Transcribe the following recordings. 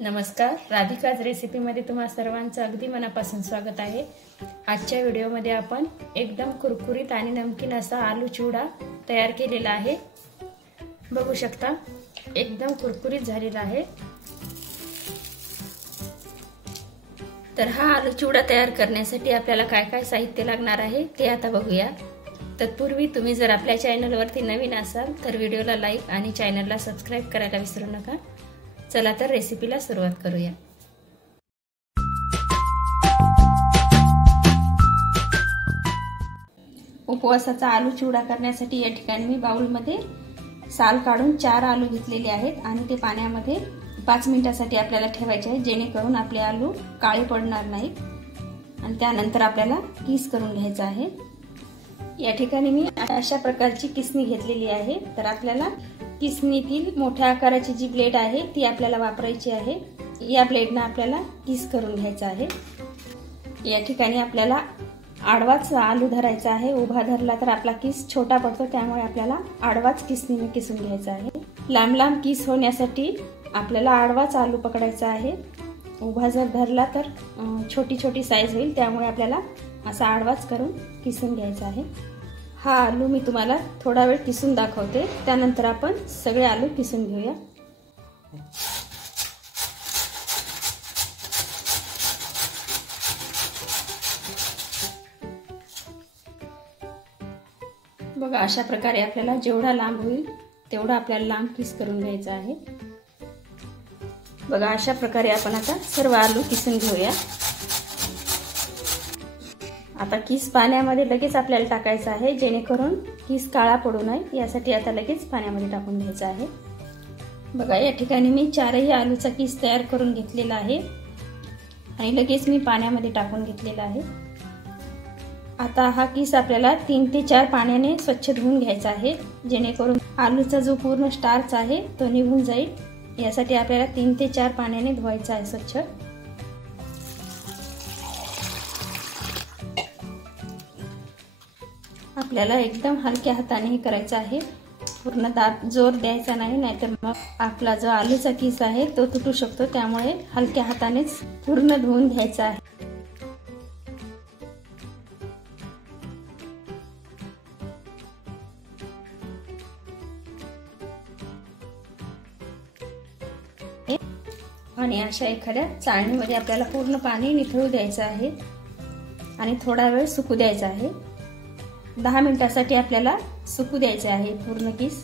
नमस्कार, राधिकाज रेसिपीमध्ये तुम्हा सर्वांचं अगदी मनापासून स्वागत आहे। आजच्या व्हिडिओमध्ये आपण एकदम कुरकुरीत आणि नमकीन असा आलू चिवडा तयार केलेला आहे। बघू शकता, एकदम कुरकुरीत झालेला आहे। तर हा आलू चिवडा तयार करण्यासाठी आपल्याला काय काय साहित्य लागणार आहे ते आता बघूया। तत्पूर्वी तुम्ही जर आपल्या चॅनलवरती नवीन असाल तर व्हिडिओला लाईक आणि चॅनलला सबस्क्राइब करायला विसरू नका। चला तर रेसिपीला सुरुवात करूया। उपवासाचा आलू चिवडा करण्यासाठी या ठिकाणी मी बाउलमध्ये साल काढून 4 आलू घेतलेले आहेत आणि ते पाण्यामध्ये 5 मिनिटांसाठी आपल्याला ठेवायचे आहे, जेणेकरून आपले आलू काळे पडणार नाहीत। आणि त्यानंतर आपल्याला किस करून घ्यायचा आहे। या ठिकाणी मी अशा प्रकारची किसणी घेतलेली आहे। तर आपल्याला किसणीतील मोठ्या आकाराची जी ब्लेड आहे ती आपल्याला वापरायची आहे। या ब्लेडने आपल्याला किस करून घ्यायचा आहे। या ठिकाणी आपल्याला आडवाच आलू धरायचा आहे। उभा धरला तर आपला किस छोटा पडतो, त्यामुळे आपल्याला आडवाच किसणीने किसून घ्यायचा आहे। लांब लांब किस होण्यासाठी आपल्याला आडवाच आलू पकडायचा आहे। उभा जर धरला तर छोटी छोटी साईज होईल, त्यामुळे आपल्याला असा आडवाच करून किसून घ्यायचा आहे। हा आलू मी तुम्हाला थोडा वेळ किसून दाखवते, त्यानंतर आपण सगळे आलू किसून घेऊया। बघा, अशा प्रकारे आपल्याला जेवढा लांब होईल तेवढा आपल्याला लांब किस करून घ्यायचा आहे। बघा, अशा प्रकारे आपण आता सर्व आलू किसून घेऊया। आता किस पाण्यामध्ये लगेच आपल्याला टाकायचा आहे, जेणेकरून किस काळा पडू नये यासाठी आता लगेच पाण्यामध्ये टाकून घ्यायचा आहे। बघा, या ठिकाणी मी 4ही आलूचा किस तयार करून घेतलेला आहे आणि लगेच मी पाण्यामध्ये टाकून घेतलेला आहे। आता हा किस आपल्याला 3 ते 4 पाण्याने स्वच्छ धुवून घ्यायचा आहे, जेणेकरून आलूचा जो पूर्ण स्टार्च आहे तो निघून जाईल। यासाठी आपल्याला 3 ते 4 पाण्याने धुवायचा आहे स्वच्छ। आपल्याला एकदम हलक्या हाताने हे करायचं आहे, पूर्ण दाब जोर द्यायचा नाही, नाहीतर मग आपला जो आलूचा किस आहे तो तुटू शकतो। त्यामुळे हलक्या हातानेच पूर्ण धुवून घ्यायचा आहे। आणि अशा एखाद्या चाळणीमध्ये आपल्याला पूर्ण पाणी निथळू द्यायचं आहे आणि थोडा वेळ सुकू द्यायचा आहे। 10 मिनिटांसाठी आपल्याला सुकू द्यायचे आहे पूर्ण किस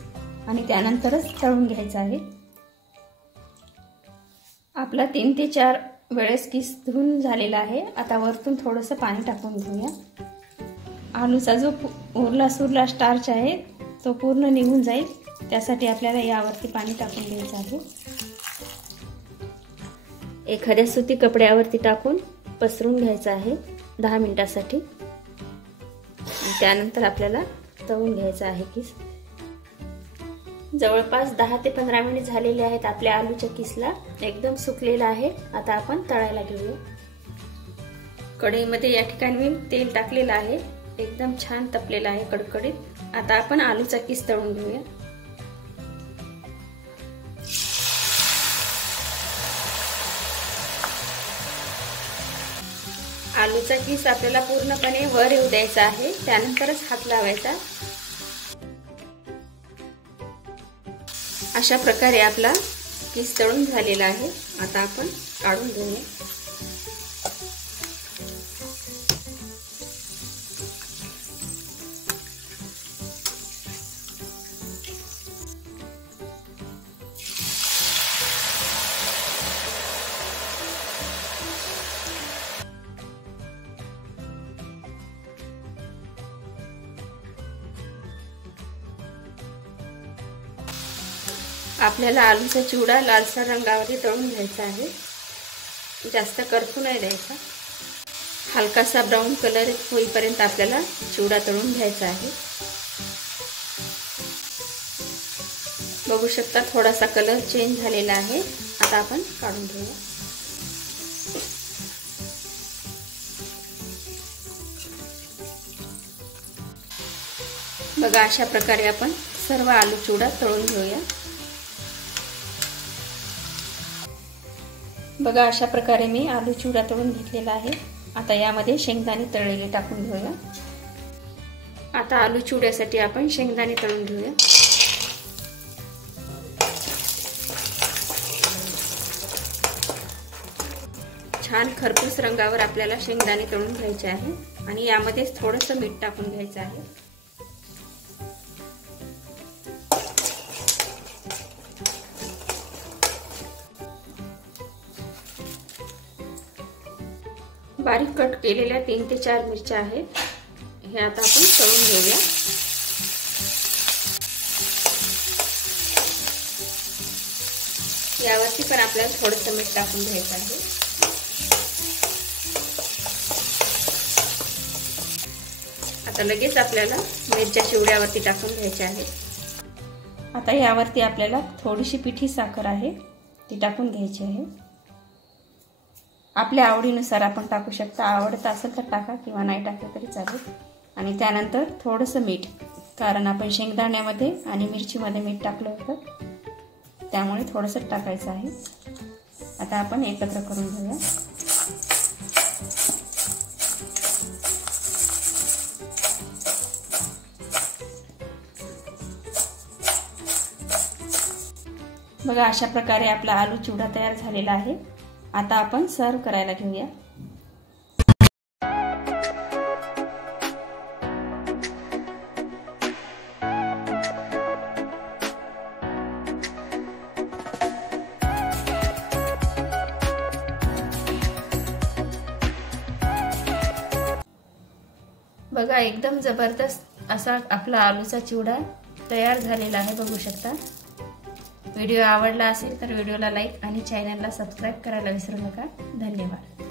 आणि त्यानंतरच तळून घ्यायचा आहे। आपला 3 ते 4 वेळेस किस धुवून झालेला आहे। आता वरतून थोडंसं पाणी टाकून घेऊया। आलूचा जो उरला सुरला स्टार्च आहे तो पूर्ण निघून जाईल, त्यासाठी आपल्याला यावरती पाणी टाकून द्यायचं आहे। एखाद्या सुती कपड्यावरती टाकून पसरून घ्यायचं आहे 10 मिनिटांसाठी। त्यानंतर आपल्याला तळून घ्यायचा आहे किस। जवळपास 10 ते 15 मिनिट झालेले आहेत आपल्या आलूच्या किसला, एकदम सुकलेला आहे। आता आपण तळायला घेऊया। कढईमध्ये या ठिकाणी मी तेल टाकलेलं आहे, एकदम छान तपलेलं आहे कडकडीत। आता आपण आलूचा किस तळून घेऊया। आलूचा किस आपल्याला पूर्णपणे वर येऊ द्यायचा आहे, त्यानंतरच हात लावायचा। अशा प्रकारे आपला किस तळून झालेला आहे। आता आपण काढून घेऊया। आपल्याला आलूचा चिवडा लालसर रंगावरती तळून घ्यायचा आहे, जास्त करपू नाही द्यायचा। हलकासा ब्राऊन कलर होईपर्यंत आपल्याला चिवडा तळून घ्यायचा आहे। बघू शकता, थोडासा कलर चेंज झालेला आहे। आता आपण काढून घेऊया। बघा, अशा प्रकारे आपण सर्व आलू चिवडा तळून घेऊया। बघा अशा प्रकारे मी आलू चिवडा तळून घेतलेला आहे। आता यामध्ये शेंगदाणे तळलेले टाकून घेऊया। आता आलू चिवड्यासाठी आपण शेंगदाणे तळून घेऊया। छान खरपूस रंगावर आपल्याला शेंगदाणे तळून घ्यायचे आहे आणि यामध्ये थोडंसं मीठ टाकून घ्यायचं आहे। बारीक कट केलेल्या 3 ते 4 मिरच्या आहेत, हे आता आपण तळून घेऊया। यावरती पण आपल्याला थोडंसं मीठ टाकून घ्यायचं आहे। आता लगेच आपल्याला मिरच्या चिवड्यावरती टाकून घ्यायच्या आहेत। आता यावरती आपल्याला थोडीशी पिठी साखर आहे ती टाकून घ्यायची आहे। आपल्या आवडीनुसार आपण टाकू शकता, आवडत असेल तर टाका किंवा नाही टाकलं तरी चालेल। आणि त्यानंतर थोडंसं मीठ, कारण आपण शेंगदाण्यामध्ये आणि मिरचीमध्ये मीठ टाकलं होतं, त्यामुळे थोडंसं टाकायचं आहे। आता आपण एकत्र करून घेऊया। बघा अशा प्रकारे आपला आलू चिवडा तयार झालेला आहे। आता आपण सर्व करायला घेऊया। बघा एकदम जबरदस्त असा आपला आलूचा चिवडा तयार झालेला आहे, बघू शकता। व्हिडिओ आवडला असेल तर व्हिडिओला लाईक आणि चॅनलला सबस्क्राईब करायला विसरू नका। धन्यवाद।